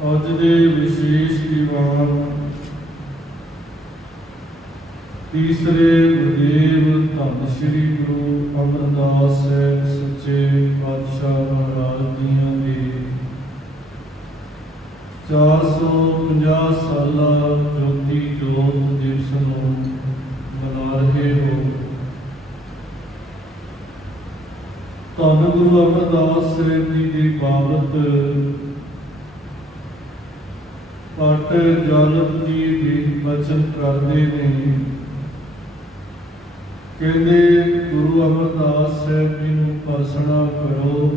ਅੱਜ ਦੇ ਵਿਸ਼ੇਸ਼ ਦੀਵਾਨ ਤੀਸਰੇ ਗੁਰਦੇਵ ਧੰਨ ਸ੍ਰੀ ਗੁਰੂ ਅਮਰਦਾਸ ਸਾਹਿਬ ਸੱਚੇ ਪਾਤਸ਼ਾਹ ਮਹਾਰਾਜ ਜੀਆਂ ਦੇ 450 ਸਾਲਾ ਜੋਤੀ ਜੋਤ ਦਿਵਸ ਨੂੰ ਮਨਾ ਰਹੇ ਹੋ। ਧੰਨ ਗੁਰੂ ਅਮਰਦਾਸ ਸਾਹਿਬ ਜੀ ਦੀ ਬਾਬਤ ਪਟ ਜਾਲਪ ਜੀ ਵੀ ਬਚਨ ਕਰਦੇ ਨੇ। ਕਹਿੰਦੇ, ਗੁਰੂ ਅਮਰਦਾਸ ਸਾਹਿਬ ਜੀ ਨੂੰ ਪਰਸਣਾ ਕਰੋ।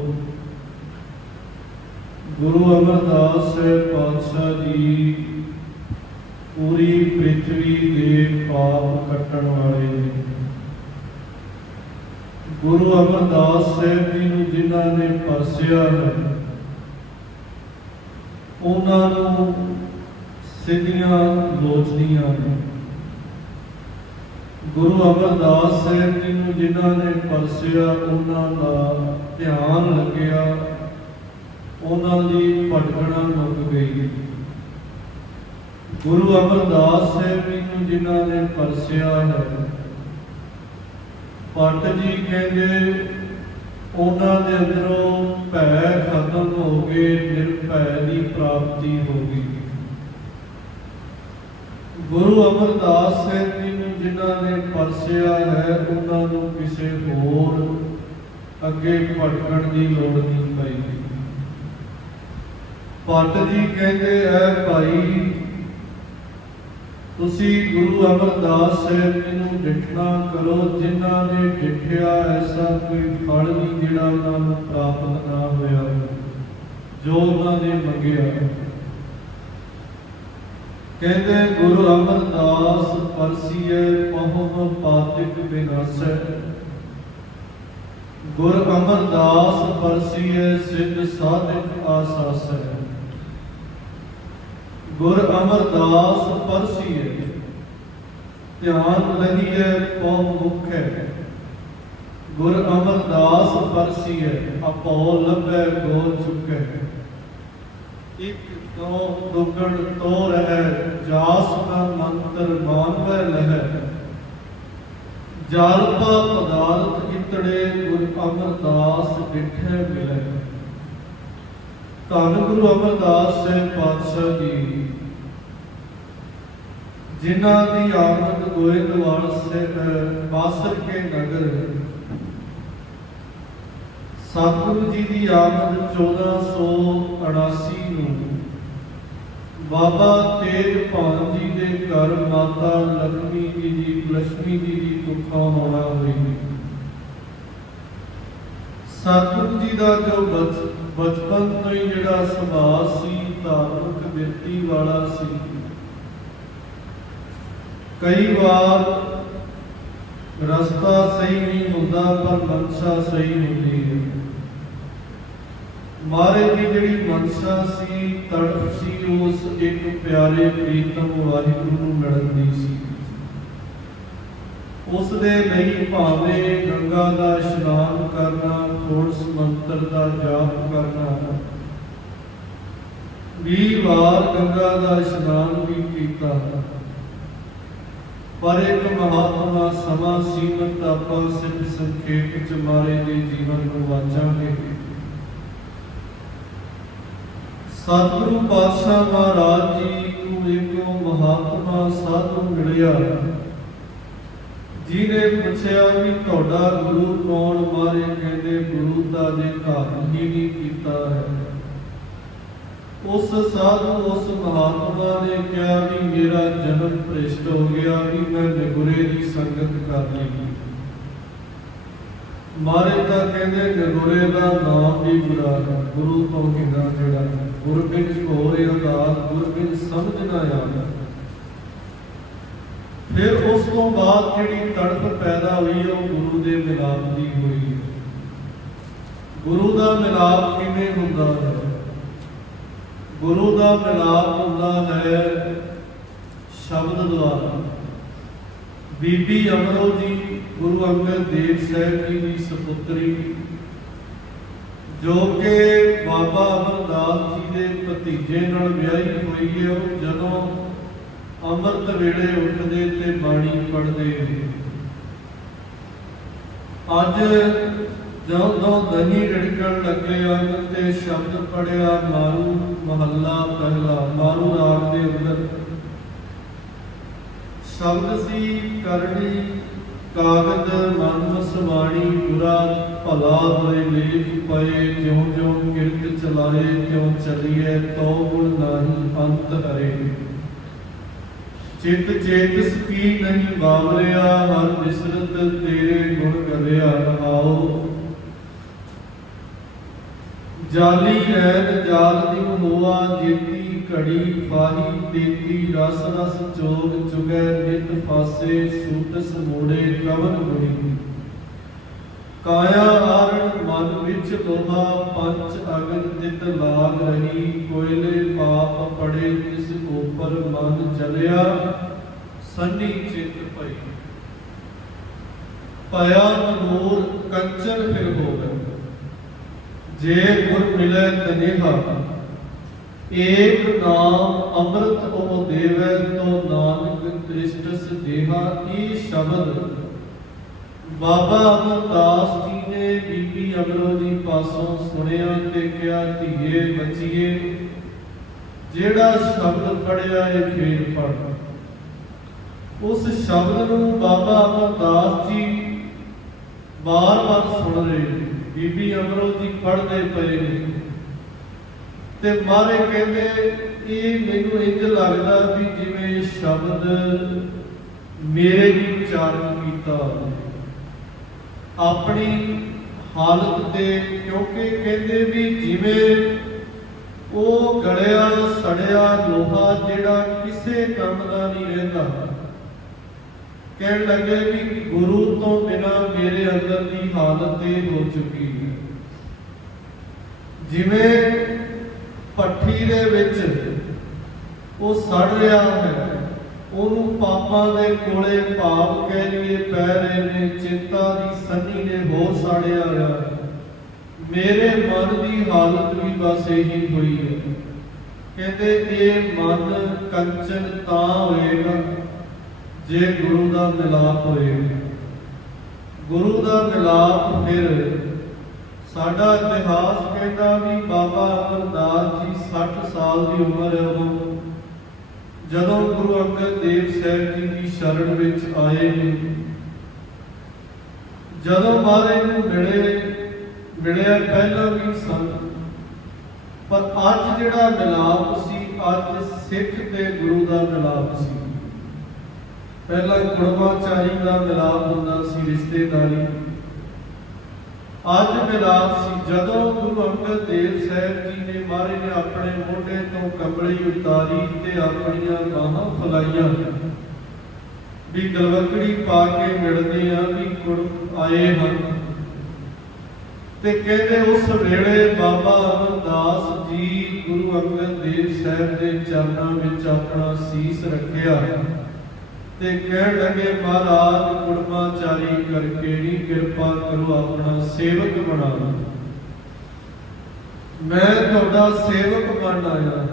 ਗੁਰੂ ਅਮਰਦਾਸ ਸਾਹਿਬ ਪਾਤਸ਼ਾਹ ਜੀ ਪੂਰੀ ਪ੍ਰਿਥਵੀ ਦੇ ਪਾਪ ਕੱਟਣ ਵਾਲੇ ਨੇ। ਗੁਰੂ ਅਮਰਦਾਸ ਸਾਹਿਬ ਜੀ ਨੂੰ ਜਿਨ੍ਹਾਂ ਨੇ ਪਰਸਿਆ ਹੈ, ਉਹਨਾਂ ਨੂੰ ਸਿੱਧੀਆਂ ਲੋਚਦੀਆਂ ਨੇ। ਗੁਰੂ ਅਮਰਦਾਸ ਸਾਹਿਬ ਜੀ ਨੂੰ ਜਿਨ੍ਹਾਂ ਨੇ ਪਰਸਿਆ, ਉਹਨਾਂ ਦਾ ਧਿਆਨ ਲੱਗਿਆ, ਉਹਨਾਂ ਦੀ ਭਟਕਣਾ ਮੁੱਕ ਗਈ। ਗੁਰੂ ਅਮਰਦਾਸ ਸਾਹਿਬ ਜੀ ਨੂੰ ਜਿਨ੍ਹਾਂ ਨੇ ਪਰਸਿਆ ਹੈ ਪਟ ਜੀ ਕਹਿੰਦੇ, ਉਹਨਾਂ ਦੇ ਅੰਦਰੋਂ ਭੈ ਖਤਮ ਹੋ ਗਏ, ਨਿਰਭੈ ਦੀ ਪ੍ਰਾਪਤੀ ਹੋ ਗਈ। ਗੁਰੂ ਅਮਰਦਾਸ ਸਾਹਿਬ ਜੀ ਨੂੰ ਜਿਨ੍ਹਾਂ ਨੇ ਪਰਸਿਆ ਹੈ, ਉਹਨਾਂ ਨੂੰ ਕਿਸੇ ਹੋਰ ਅੱਗੇ ਭਟਕਣ ਦੀ ਲੋੜ ਨਹੀਂ ਪਈ ਪਟ ਜੀ ਕਹਿੰਦੇ ਐ ਭਾਈ, ਤੁਸੀਂ ਗੁਰੂ ਅਮਰਦਾਸ ਸਾਹਿਬ ਜੀ ਨੂੰ ਡਿਠਣਾ ਕਰੋ। ਜਿਨ੍ਹਾਂ ਨੇ ਡਿਠਿਆ, ਐਸਾ ਕੋਈ ਫਲ ਨਹੀਂ ਜਿਹੜਾ ਉਹਨਾਂ ਨੂੰ ਪ੍ਰਾਪਤ ਨਾ ਹੋਇਆ, ਜੋ ਉਹਨਾਂ ਨੇ ਮੰਗਿਆ। ਕਹਿੰਦੇ ਗੁਰੂ ਅਮਰਦਾਸ ਪਰਸੀਏ ਪਹੁ ਪਾਤਿਕ ਬਿਨਾਸੈ। ਗੁਰ ਅਮਰਦਾਸ ਪਰਸੀਏ ਸਿੱਧ ਸਾਧਿਕ ਆਸਾਸੈ। ਗੁਰ ਅਮਰਦਾਸ ਪਰਸੀਏ ਧਿਆਨ ਲਹੀਏ ਪਉ ਮੁਖੈ। ਗੁਰ ਅਮਰਦਾਸ ਪਰਸੀਏ ਆਪੋ ਲੱਭੈ ਗੋ ਚੁਕੈ। ਇਕ ਤੋਂ ਦੁਗਣ ਤੋ ਰਹਿ ਜਾਸ ਨਾ ਮੰਤਰ ਮਾਨਵੈ ਲਹਿ। ਜਾਲਪਾ ਪਦਾਰਥ ਇਤੜੇ ਗੁਰ ਅਮਰਦਾਸ ਡਿਠੇ ਮਿਲੈ। ਧੰਨ ਗੁਰੂ ਅਮਰਦਾਸ ਸਾਹਿਬ ਪਾਤਸ਼ਾਹ ਜੀ, ਜਿਨ੍ਹਾਂ ਦੀ ਆਮਦ ਗੋਇੰਦਵਾਲ ਸੇ ਬਾਸਰ ਕੇ ਨਗਰ ਸਤਿਗੁਰੂ ਜੀ ਦੀ ਆਮਦ 1479 ਨੂੰ ਬਾਬਾ ਤੇਜ ਭਾਨ ਜੀ ਦੇ ਘਰ ਮਾਤਾ ਲక్ష్ਮੀ ਜੀ ਦੀ ਲక్ష్ਮੀ ਜੀ ਦੀ ਦੁੱਖਾਂ ਹੋਣਾ ਹੋਈ ਸਤਿਗੁਰੂ ਜੀ ਦਾ ਜੋ ਬਚਪਨ ਤੋਂ ਹੀ ਜਿਹੜਾ ਸੁਭਾਅ ਸੀ, ਧਾਰਮਿਕ ਵਿਅਕਤੀ ਵਾਲਾ ਸੀ, ਕਈ ਵਾਰ ਰਸਤਾ ਸਹੀ ਨਹੀਂ ਹੁੰਦਾ, ਪਰ ਮਨਸਾ ਸਹੀ ਹੁੰਦੀ ਹੈ। ਮਾਰੇ ਦੀ ਜਿਹੜੀ ਮਨਸਾ ਸੀ, ਤੜਪ ਸੀ, ਉਸ ਇੱਕ ਪਿਆਰੇ ਪ੍ਰੀਤਮ ਵਾਹਿਗੁਰੂ ਨੂੰ ਮਿਲਣ ਦੀ ਸੀ। ਉਸ ਦੇ ਲਈ ਭਾਵੇਂ ਗੰਗਾ ਦਾ ਇਸ਼ਨਾਨ ਕਰਨਾ ਥੋੜਸ ਮੰਤਰ ਦਾ ਜਾਪ ਕਰਨਾ। ਵੀਹ ਵਾਰ ਗੰਗਾ ਦਾ ਇਸ਼ਨਾਨ ਵੀ ਕੀਤਾ। ਪਰ ਇੱਕ ਮਹਾਤਮਾ ਸਮਾਂ ਸੀਮਤ ਆਪਾਂ ਸਿਰਫ ਸੰਖੇਪ ਚ ਮਾਰੇ ਦੇ ਜੀਵਨ ਨੂੰ ਵਾਚਾਂਗੇ। ਸਤਿਗੁਰੂ ਪਾਤਸ਼ਾਹ ਮਹਾਰਾਜ ਜੀ ਨੂੰ ਇੱਕ ਮਹਾਤਮਾ ਸਾਧੂ ਮਿਲਿਆ। ਜਿਹਨੇ ਪੁੱਛਿਆ ਵੀ ਤੁਹਾਡਾ ਗੁਰੂ ਕੌਣ ਮਾਰੇ ਕਹਿੰਦੇ ਗੁਰੂ ਦਾ ਜੇ ਘਰ ਹੀ ਨਹੀਂ ਕੀਤਾ ਹੈ। ਉਸ ਸਾਧੂ, ਉਸ ਮਹਾਤਮਾ ਨੇ ਕਿਹਾ ਵੀ ਮੇਰਾ ਜਨਮ ਭ੍ਰਿਸ਼ਟ ਹੋ ਗਿਆ ਵੀ ਮੈਂ ਨਿਗੁਰੇ ਦੀ ਸੰਗਤ ਕਰ ਲਈ। ਮਾਰੇ ਤਾਂ ਕਹਿੰਦੇ ਨਿਗੁਰੇ ਦਾ ਨਾਮ ਵੀ ਬੁਰਾ ਗੁਰੂ ਤੋਂ ਬਿਨਾਂ ਜਿਹੜਾ? ਗੁਰਬਿੰਦ ਹੋਰੇ ਅਰਦਾਸ ਗੁਰਬਿੰਦ ਸਮਝ ਨਾ ਆਉਂਦਾ ਫਿਰ ਉਸ ਤੋਂ ਬਾਅਦ ਜਿਹੜੀ ਤੜਪ ਪੈਦਾ ਹੋਈ ਉਹ ਗੁਰੂ ਦੇ ਮਿਲਾਪ ਦੀ ਹੋਈ ਗੁਰੂ ਦਾ ਮਿਲਾਪ ਕਿਵੇਂ ਹੁੰਦਾ ਹੈ? ਗੁਰੂ ਦਾ ਮਿਲਾਪ ਹੁੰਦਾ ਹੈ ਸ਼ਬਦ ਦੁਆਰਾ। ਬੀਬੀ ਅਮਰੋ ਜੀ, ਗੁਰੂ ਅੰਗਦ ਦੇਵ ਸਾਹਿਬ ਜੀ ਦੀ ਸੁਪੁੱਤਰੀ ਜੋ ਕਿ ਬਾਬਾ ਅਮਰਦਾਸ ਜੀ ਦੇ ਭਤੀਜੇ ਨਾਲ ਵਿਆਹੀ ਹੋਈ ਹੈ, ਉਹ ਜਦੋਂ ਅੰਮ੍ਰਿਤ ਵੇਲੇ ਉੱਠਦੇ ਤੇ ਬਾਣੀ ਪੜ੍ਹਦੇ ਅੱਜ ਜਦੋਂ ਦਹੀਂ ਰੜਕਣ ਲੱਗੇ ਹਨ ਤੇ ਸ਼ਬਦ ਪੜਿਆ ਮਾਰੂ ਮਹੱਲਾ ਪਹਿਲਾ, ਮਾਰੂ ਰਾਗ ਦੇ ਅੰਦਰ। ਸ਼ਬਦ ਸੀ ਕਰਨੀ ਕਾਗਦ ਮਨ ਸਮਾਣੀ ਗੁਰਾ ਭਲਾ ਹੋਏ ਲੇਖ ਪਏ ਜਿਉ ਜਿਉ ਕਿਰਤ ਚਲਾਏ, ਤਿਉ ਚਲੀਏ ਤੋ ਗੁਣ ਨਾਹੀ ਅੰਤ ਹਰੇ। ਚਿਤ ਚੇਤਸ ਕੀ ਨਹੀਂ ਬਾਵਰਿਆ, ਹਰ ਬਿਸਰਤ ਤੇਰੇ ਗੁਣ ਗਲਿਆ ਰਹਾਓ ਜਾਲੀ ਰਹਿਤ ਜਾਲ ਦਿਨ ਹੋਆ ਜੀਤੀ ਘੜੀ ਫਾਹੀ ਤੇਤੀ, ਰਸ ਰਸ ਚੋਗ ਚੁਗੈ ਨਿਤ ਫਾਸੇ, ਸੂਤ ਸਮੂੜੇ ਕਵਨ ਗੁਣੀ ਕਾਇਆ ਆਰਣ ਮਨ ਵਿੱਚ ਲੋਹਾ ਪੰਚ ਅਗਨ ਤਿਤ ਲਾਗ ਰਹੀ, ਕੋਇਲੇ ਪਾਪ ਪੜੇ ਤਿਸ ਉਪਰ ਮਨ ਜਲਿਆ, ਸੰਨੀ ਚਿਤ ਭਈ। ਪਿਆ ਮਨੋਰ ਕੰਚਨ ਫਿਰ ਹੋਵੇ, ਜੇ ਗੁਰ ਮਿਲੈ ਤਨੇਹਾ। ਏਕ ਨਾਮ ਅੰਮ੍ਰਿਤ ਉਹ ਦੇਵੈ ਤੋ ਨਾਨਕ ਕ੍ਰਿਸਟਸ ਦੇਹਾ ਇਹ ਸ਼ਬਦ? ਬਾਬਾ ਅਮਰਦਾਸ ਜੀ ਨੇ ਬੀਬੀ ਅਮਰੋ ਜੀ ਪਾਸੋਂ ਸੁਣਿਆ ਤੇ ਕਿਹਾ, ਧੀਏ ਬੱਚੀਏ, ਜਿਹੜਾ ਸ਼ਬਦ ਪੜਿਆ ਇਹ ਫੇਰ ਪੜ ਉਸ ਸ਼ਬਦ ਨੂੰ ਬਾਬਾ ਅਮਰਦਾਸ ਜੀ ਬਾਰ-ਬਾਰ ਸੁਣ ਰਹੇ ਬੀਬੀ ਅਮਰੋ ਜੀ ਪੜਦੇ ਪਏ ਨੇ। ਤੇ ਮਾਰੇ ਕਹਿੰਦੇ, ਇਹ ਮੈਨੂੰ ਇੰਜ ਲੱਗਦਾ ਵੀ ਜਿਵੇਂ ਸ਼ਬਦ ਮੇਰੇ ਵੀ ਉਚਾਰਨ ਕੀਤਾ ਆਪਣੀ ਹਾਲਤ ਤੇ ਕਿਉਂਕਿ ਕਹਿੰਦੇ ਵੀ ਜਿਵੇਂ ਉਹ ਗਲਿਆ ਸੜਿਆ ਲੋਹਾ ਜਿਹੜਾ ਕਿਸੇ ਕੰਮ ਦਾ ਨਹੀਂ ਰਹਿੰਦਾ। ਕਹਿਣ ਲੱਗੇ ਵੀ ਗੁਰੂ ਤੋਂ ਬਿਨਾ ਮੇਰੇ ਅੰਦਰ ਦੀ ਹਾਲਤ ਇਹ ਹੋ ਚੁੱਕੀ ਹੈ। ਜਿਵੇਂ ਪੱਠੀ ਦੇ ਵਿੱਚ ਉਹ ਸੜ ਰਿਹਾ ਹੈ। ਉਹਨੂੰ ਪਾਪਾਂ ਦੇ ਕੋਲੇ ਭਾਵ ਕਹਿ ਲਈਏ ਪੈ ਰਹੇ ਨੇ, ਚਿੰਤਾ ਦੀ ਸੰਨੀ ਨੇ ਹੋਰ ਸਾੜਿਆ ਰਿਹਾ ਮੇਰੇ ਮਨ ਦੀ ਹਾਲਤ ਵੀ ਬਸ ਇਹੀ ਹੋਈ ਹੈ। ਕਹਿੰਦੇ, ਇਹ ਮਨ ਕੰਚਨ ਤਾਂ ਹੋਏਗਾ ਜੇ ਗੁਰੂ ਦਾ ਮਿਲਾਪ ਹੋਏਗਾ। ਗੁਰੂ ਦਾ ਮਿਲਾਪ ਫਿਰ ਸਾਡਾ ਇਤਿਹਾਸ ਕਹਿੰਦਾ ਵੀ ਬਾਬਾ ਅਮਰਦਾਸ ਜੀ 60 ਸਾਲ ਦੀ ਉਮਰ ਹੈ ਉਦੋਂ ਜਦੋਂ ਗੁਰੂ ਅੰਗਦ ਦੇਵ ਸਾਹਿਬ ਜੀ ਦੀ ਸ਼ਰਨ ਵਿੱਚ ਆਏ ਨੇ, ਜਦੋਂ ਮਹਾਰਾਜ ਨੂੰ ਮਿਲੇ, ਮਿਲਿਆ ਪਹਿਲਾਂ ਵੀ ਸਨ ਪਰ ਅੱਜ ਜਿਹੜਾ ਮਿਲਾਪ ਸੀ, ਅੱਜ ਸਿੱਖ ਤੇ ਗੁਰੂ ਦਾ ਮਿਲਾਪ ਸੀ। ਪਹਿਲਾਂ ਕੁੜਮਾਚਾਰੀ ਦਾ ਮਿਲਾਪ ਹੁੰਦਾ ਸੀ, ਰਿਸ਼ਤੇਦਾਰੀ। ਅੱਜ ਮਿਲਾਪ ਸੀ, ਜਦੋਂ ਗੁਰੂ ਅੰਗਦ ਦੇਵ ਸਾਹਿਬ ਜੀ ਨੇ ਮਹਾਰਾਜ ਨੇ ਆਪਣੇ ਮੋਢੇ ਤੋਂ ਕੰਬਲੀ ਉਤਾਰੀ ਤੇ ਆਪਣੀਆਂ ਬਾਹਾਂ ਫਲਾਈਆਂ। ਵੀ ਗਲਵਕੜੀ ਪਾ ਕੇ ਮਿਲਦੇ ਆ, ਵੀ ਗੁਰ ਆਏ ਹਨ। ਤੇ ਕਹਿੰਦੇ ਉਸ ਵੇਲੇ ਬਾਬਾ ਅਮਰਦਾਸ ਜੀ ਗੁਰੂ ਅੰਗਦ ਦੇਵ ਸਾਹਿਬ ਦੇ ਚਰਨਾਂ ਵਿੱਚ ਆਪਣਾ ਸੀਸ ਰੱਖਿਆ। ਤੇ ਕਹਿਣ ਲੱਗੇ, ਮਹਾਰਾਜ ਕੁੜਮਾਚਾਰੀ ਕਰਕੇ ਨਹੀਂ ਕਿਰਪਾ ਕਰੋ ਆਪਣਾ ਸੇਵਕ ਬਣਾ ਲਓ। ਮੈਂ ਤੁਹਾਡਾ ਸੇਵਕ ਬਣ ਆਇਆ।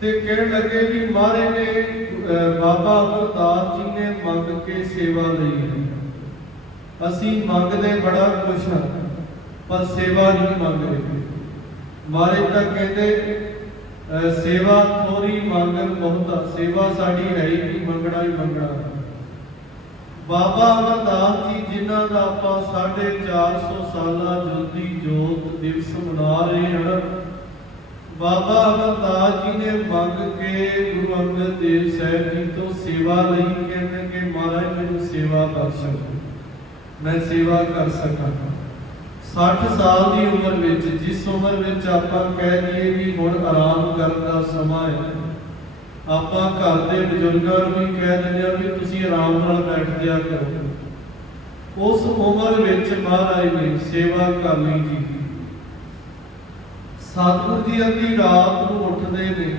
ਤੇ ਕਹਿਣ ਲੱਗੇ ਵੀ ਮਹਾਰੇ ਨੇ ਬਾਬਾ ਅਮਰਦਾਸ ਜੀ ਨੇ ਮੰਗ ਕੇ ਸੇਵਾ ਲਈ ਹੈ। ਅਸੀਂ ਮੰਗਦੇ ਬੜਾ ਕੁਛ ਹਾਂ, ਪਰ ਸੇਵਾ ਨਹੀਂ ਮੰਗਦੇ ਮਾਰੇ ਤਾਂ ਕਹਿੰਦੇ ਸੇਵਾ ਥੋੜੀ ਮੰਗਣ ਬਹੁਤਾ ਸੇਵਾ ਸਾਡੀ ਹੈ ਹੀ ਮੰਗਣਾ ਹੀ ਮੰਗਣਾ। ਬਾਬਾ ਅਮਰਦਾਸ ਜੀ, ਜਿਨ੍ਹਾਂ ਦਾ ਆਪਾਂ 450 ਸਾਲਾ ਜੋਤੀ ਜੋਤ ਦਿਵਸ ਮਨਾ ਰਹੇ ਹਾਂ, ਬਾਬਾ ਅਮਰਦਾਸ ਜੀ ਨੇ ਮੰਗ ਕੇ ਗੁਰੂ ਅੰਗਦ ਦੇਵ ਸਾਹਿਬ ਜੀ ਤੋਂ ਸੇਵਾ ਲਈ ਕਹਿੰਦੇ ਕਿ ਮਹਾਰਾਜ ਮੈਨੂੰ ਸੇਵਾ ਬਖਸ਼ੋ ਮੈਂ ਸੇਵਾ ਕਰ ਸਕਾਂ। 60 ਸਾਲ ਦੀ ਉਮਰ ਵਿੱਚ, ਜਿਸ ਉਮਰ ਵਿੱਚ ਆਪਾਂ ਕਹਿ ਲਈਏ ਵੀ ਹੁਣ ਆਰਾਮ ਕਰਨ ਦਾ ਸਮਾਂ ਹੈ, ਆਪਾਂ ਘਰ ਦੇ ਬਜ਼ੁਰਗਾਂ ਨੂੰ ਵੀ ਕਹਿ ਦਿੰਦੇ ਆ ਵੀ ਤੁਸੀਂ ਆਰਾਮ ਨਾਲ ਬੈਠ ਜਿਆ ਕਰੋ। ਉਸ ਉਮਰ ਵਿੱਚ ਮਹਾਰਾਜ ਨੇ ਸੇਵਾ ਕਰਨੀ ਜੀ। ਸਤਿਗੁਰ ਜੀ ਅੱਧੀ ਰਾਤ ਨੂੰ ਉੱਠਦੇ ਨੇ,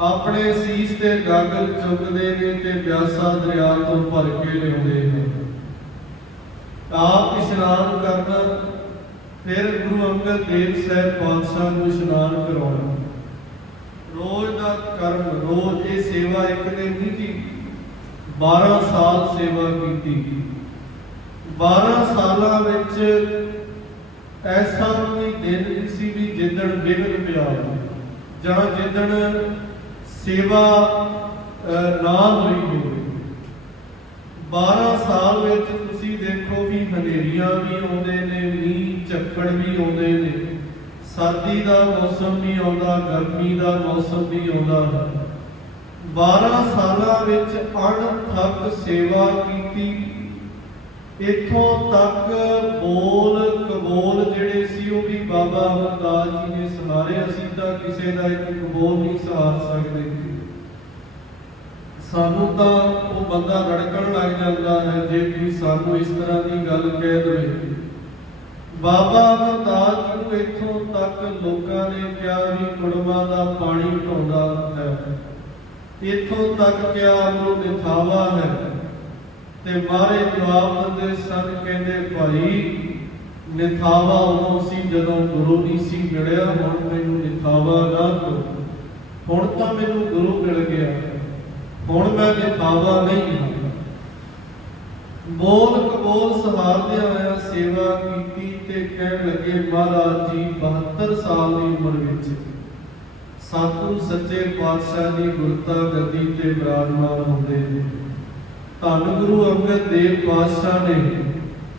ਆਪਣੇ ਸੀਸ ਤੇ ਗਾਗਰ ਚੁੱਕਦੇ ਨੇ ਤੇ ਪਿਆਸਾ ਦਰਿਆ ਤੋਂ ਭਰ ਕੇ ਲਿਆਉਂਦੇ ਨੇ। ਆਪ ਇਸ਼ਨਾਨ ਕਰਨਾ, ਫਿਰ ਗੁਰੂ ਅੰਗਦ ਦੇਵ ਸਾਹਿਬ ਪਾਤਸ਼ਾਹ ਨੂੰ ਇਸ਼ਨਾਨ ਕਰਾਉਣਾ। ਰੋਜ਼ ਦਾ ਕਰਮ, ਰੋਜ਼ ਇਹ ਸੇਵਾ ਇੱਕ ਦਿਨ ਨਹੀਂ ਕੀ 12 ਸਾਲ ਸੇਵਾ ਕੀਤੀ। 12 ਸਾਲਾਂ ਵਿੱਚ ਐਸਾ ਕੋਈ ਦਿਨ ਨਹੀਂ ਸੀ ਵੀ ਜਿੱਦਣ ਵਿਗੜ ਪਿਆ ਜਾਂ ਜਿੱਦਣ ਸੇਵਾ ਨਾ ਹੋਈ ਹੋਵੇ। 12 ਸਾਲ ਵਿੱਚ ਤੁਸੀਂ ਦੇਖੋ ਵੀ ਹਨੇਰੀਆਂ ਵੀ ਆਉਂਦੇ ਨੇ, ਮੀਂਹ, ਝੱਖੜ ਵੀ ਆਉਂਦੇ ਨੇ। ਸਰਦੀ ਦਾ ਮੌਸਮ ਵੀ ਆਉਂਦਾ, ਗਰਮੀ ਦਾ ਮੌਸਮ ਵੀ ਆਉਂਦਾ ਹੈ। 12 ਸਾਲਾਂ ਵਿੱਚ ਅਣਥੱਕ ਸੇਵਾ ਕੀਤੀ। ਇੱਥੋਂ ਤੱਕ ਬੋਲ ਕਬੋਲ ਜਿਹੜੇ ਸੀ, ਉਹ ਵੀ ਬਾਬਾ ਅਮਰਦਾਸ ਜੀ ਨੇ ਸਹਾਰੇ ਅਸੀਂ ਤਾਂ ਕਿਸੇ ਦਾ ਇੱਕ ਕਬੋਲ ਨਹੀਂ ਸਹਾਰ ਸਕਦੇ। ਸਾਨੂੰ ਤਾਂ ਉਹ ਬੰਦਾ ਰੜਕਣ ਲੱਗ ਜਾਂਦਾ ਹੈ ਜੇ ਕੋਈ ਸਾਨੂੰ ਇਸ ਤਰ੍ਹਾਂ ਦੀ ਗੱਲ ਕਹਿ ਦੇਵੇ। ਬਾਬਾ ਅਮਰਦਾਸ ਨੂੰ ਇੱਥੋਂ ਤੱਕ ਲੋਕਾਂ ਨੇ ਕਿਹਾ ਵੀ ਕੁੜਮਾਂ ਦਾ ਪਾਣੀ ਢਾਉਂਦਾ ਹੈ। ਇੱਥੋਂ ਤੱਕ ਕਿਹਾ ਉਹ ਦਿਖਾਵਾ ਹੈ। ਤੇ ਮਾਰੇ ਜਵਾਬ ਦਿੰਦੇ ਸਨ, ਕਹਿੰਦੇ, ਭਾਈ, ਨਿਥਾਵਾ ਉਦੋਂ ਸੀ ਜਦੋਂ ਗੁਰੂ ਨਹੀਂ ਸੀ ਮਿਲਿਆ, ਹੁਣ ਮੈਨੂੰ ਨਿਥਾਵਾ ਨਾ ਕਰੋ ਹੁਣ ਤਾਂ ਮੈਨੂੰ ਗੁਰੂ ਮਿਲ ਗਿਆ। ਹੁਣ ਮੈਂ ਨਿਥਾਵਾ ਨਹੀਂ ਬੋਲ ਕਬੋਲ ਸਹਾਰਦਿਆਂ ਹੋਇਆ ਸੇਵਾ ਕੀਤੀ ਤੇ ਕਹਿਣ ਲੱਗੇ, ਮਹਾਰਾਜ ਜੀ 72 ਸਾਲ ਦੀ ਉਮਰ ਵਿੱਚ ਸਤਿਗੁਰੂ ਸੱਚੇ ਪਾਤਸ਼ਾਹ ਦੀ ਗੁਰਤਾ ਗੱਦੀ ਤੇ ਬਿਰਾਜਮਾਨ ਹੁੰਦੇ ਧੰਨ ਗੁਰੂ ਅੰਗਦ ਦੇਵ ਪਾਤਸ਼ਾਹ ਨੇ